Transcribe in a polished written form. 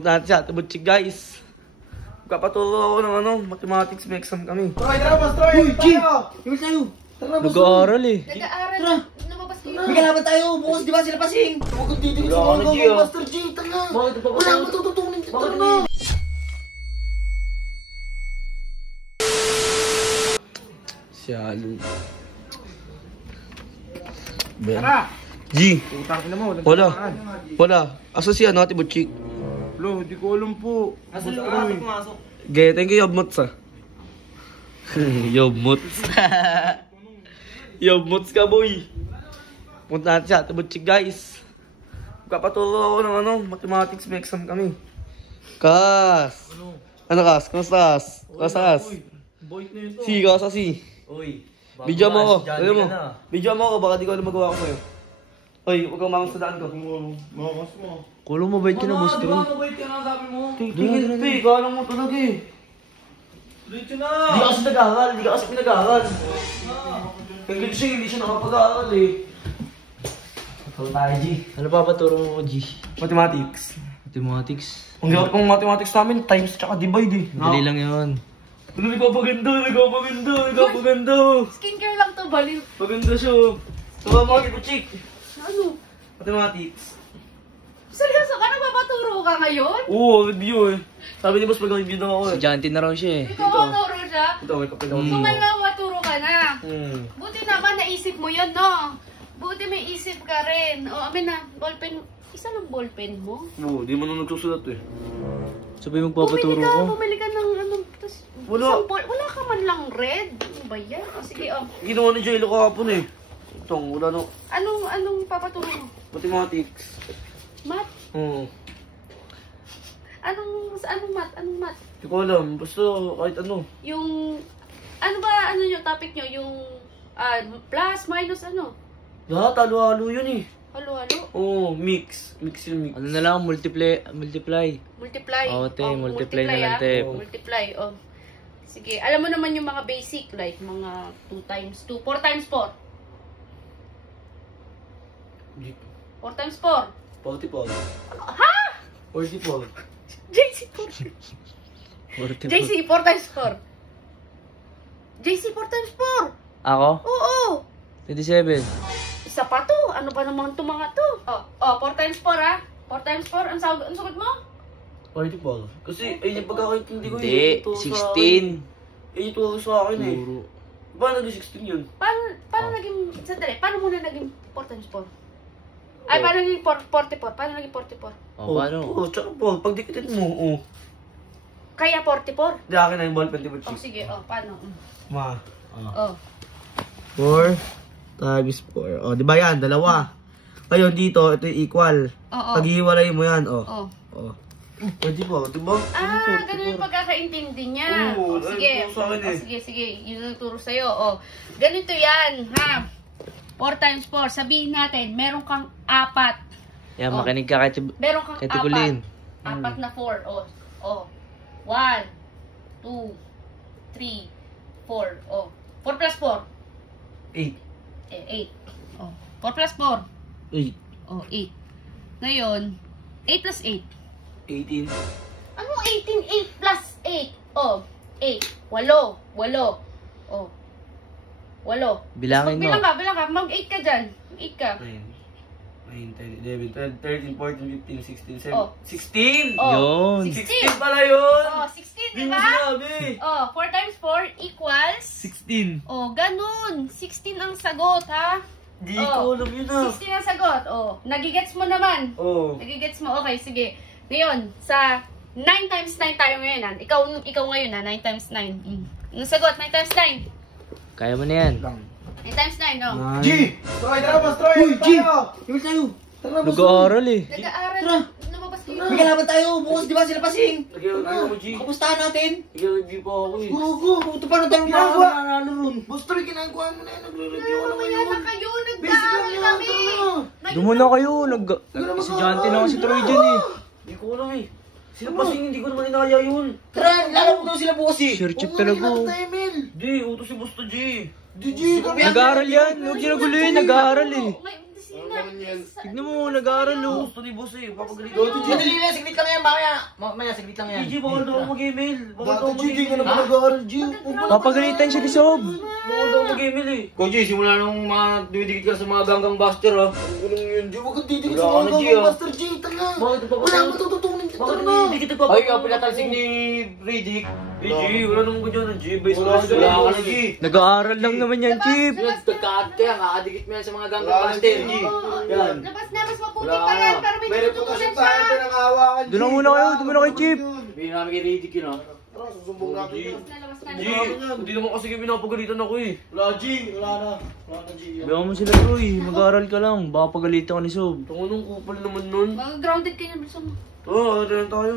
Punta natin siya, Tabutchik guys. Magpapaturo ako ng mathematics, may exam kami. Troy, tara mas Troy! Uy, G! Yung tayo! Tara mas Nag-aaral eh. Nag-aaral. Lumabas kayo. May kalaban tayo! Bukas di ba sila pasing? Huwag dito ko sa mga gawin, Master G! Tara! Bakit pa ba? Wala akong matututunin! Tara na! Siyalo. Tara! G! Utang na mo, Wala. Asa siya, Tabutchik? Lo, di ko alam po. Asa yung pumasok? Gaya, thank you, Yobmots ah. Yobmots. Yobmots ka, boy. Punta natin siya, Tabutchik guys. Magpapaturo ako ng mathematics, may exam kami. Kas! Ano Kas? Kamusta Kas? Kas? Boy na yun to. Si, Kas, si. Uy. Video mo ako. Alam mo. Video mo ako, baka di ko alam magawa ko sa'yo. Oy, huwag kang mangang sa daan ko. Makas mo. Kulo mo, bait ka na, boss. Di ba mabait ka na sabi mo? Tingin, Pi. Kala mo talaga eh. Dito na! Di ka kasi nag-aaral. Di ka kasi pinag-aaral. Kaya siya, hindi siya nakapag-aaral eh. Ito tayo, G. Ano pa paturo mo, G? Mathematics. Mathematics? Ang hirap ng mathematics namin, times tsaka divide eh. Madali lang yun. Nagpapaganda. Skincare lang to, baliw. Paganda siya. Tuwa mo ako, chick. Ano? Mathematics. Seryoso ka? Nagpapaturo ka ngayon? Oo, review eh. Sabi ni boss, mag-review daw ako eh. Estudyante na raw siya eh. Ikaw maturo siya? Ito, may kapit ako. So may maturo ka na. Buti naman naisip mo yun, no? Buti may isip ka rin. O, amin na, ballpen. Isa lang ballpen mo? Oo, di mo nung nagsusulat eh. Sabi magpapaturo ko. Bumili ka ng ano, tas, Wala. wala ka man lang red. Ano ba yan? O, sige, o. Ginawa ni Jello kahapon eh. Itong, wala no. Anong papaturo mo? Mathematics. Math? Oo. Anong math? Anong math? Hindi ko alam. Basta kahit ano. Yung, ano ba, ano yung topic nyo? Yung, plus, minus, ano? Lahat, halo-halo yun eh. Halo-halo? Oo, mix. Mix yun, mix. Ano na lang, multiply. Multiply. Oo, te, multiply na lang, te. Multiply, oh. Sige, alam mo naman yung mga basic, like mga 2 times 2, 4 times 4. 4 times 4. 44. Ha? 44. JC 4. JC 4 times 4. JC 4 times 4. Ako? Oo. 27. Isa pa to. Ano ba naman to mga to? Oh, 4 times 4 ha. 4 times 4. Ang sagot mo? 44. Kasi, ayun yung pagkakaintindi ko Hindi, eh. Ito sa akin. 16. Eh, ito sa akin eh. Paano naging 16 yun? Paano naging, sandali, paano muna naging 4 times 4? Ay, paano naging 44? Paano naging 44? O, paano? Oo, tsaka po, pag dikitin mo, oo. Kaya 44? Di akin na yung ballpen, di ba, Oh, chick? sige, paano? Ma. Oh. 4 times 4. O, di ba yan? Dalawa. Ngayon dito, ito yung equal. Oo. Paghiwalay mo yan, o. Oh. O. Pwede ba? Di ba? Ganun yung pagkakaintindi niya. Oo, Sige. ay, turo sa akin eh. Sige. Yun ang turo sa'yo. Ganito yan, ha? 4 times 4. Sabihin natin, meron kang 4. Yan, makinig ka kahit Meron kang 4. Tikuliin. 4 na 4. 1, 2, 3, 4. 4 plus 4. 8. 8. 4 plus 4. 8. 8. Ngayon, 8 plus 8. 18. Ano 18? 8 plus 8. 8. 8. 8. Bilangin mo. Bilang ka. Mag-8 ka dyan. 8 ka. 9, 10, 11, 12, 13, 14, 15, 16, 17. Oh. 16! Yun. 16 pala yun! 16, Di di mo ba? sinabi! 4 times 4 equals? 16. Ganun. 16 ang sagot, ha? Di ko alam yun ah. 16 ang sagot. Nagigets mo naman. Oo. Nagigets mo. Okay, sige. Ngayon, sa 9 times 9 tayo ngayon, ha? Ikaw ngayon, ha? 9 times 9. Ang sagot, 9 times 9. Kaya mo na yan. 9 times 9, no? G! Troy, tara mas Troy! Uy, G! Yung tayo! Tara mas Nag-aaral eh. Nag-aaral. Lumabas kayo. May kalaban tayo! Bukas di ba sila pasing? Nag-review mo, G. Kapustahan natin! Nag-review pa ako eh. Gugo! Ito paano tayo mananalo ron? Boss Troy, ginagawa mo na yan. Nagre-review ka na Mamaya ngayon. na kayo. Basic lang Nag-aaral yan. kami. Tara na. Dumuna kayo. Estudyante na kasi Troy dyan eh. Di ko alam eh. Sila pasing hindi ko naman inaya yun. Tara, lalo mo daw sila bukas eh! Sure check Oo nga, talaga. kailangan tayo, Mel. Di, utos si Busto G. G! Nag-aaral yan. Huwag niyo naguluhin. Nag-aaral eh. Tignan mo, nag-aaral oh. Gusto ni boss eh, papagalit. Madali na, saglit lang yan, mamaya saglit lang yan. G, bawal daw ako mag-email. Bawal daw ako Dati, G, di ka mag-email. na ba nag-aaral, G? Papagalitan siya ni Sob. Bawal daw ako mag-email eh. Ko, G, simula nung mga dumidikit ka sa mga ganggang buster, oh. Anong yun, G? Huwag kang titigil Wala sa ka mga na, G, gawang ah. Master G, tanga. Bakit pa Wala akong matututunan dito, Bakit tanga. hindi kita pa? Ay, ka pinatalsik ni Riddick. G, wala namang ganyan ng G. Base Wala ko Wala ka na, G. Nag-aaral lang naman yan, Chip. Kaya, kakadikit mo yan sa mga ganggang buster, G. Yan. Labas na, mas maputi Wala pa yan, ka. para may May tututunan reputasyon siya. tayo, pinangahawakan, G. Doon lang muna kayo, doon muna kay Chip. Bigyan namin kay Riddick yun, oh. Tara, susumbong natin yan. Labas na, G, labas na. hindi naman kasi pinapagalitan ako eh. Wala, G. Wala na. Wala na, G. Bilang mo sila, Troy. Mag-aaral ka lang. Baka pagalitan ka ni Sob. Tungo nung kupal naman nun. Mga grounded kayo, bilisan mo. Oo, ano tayo.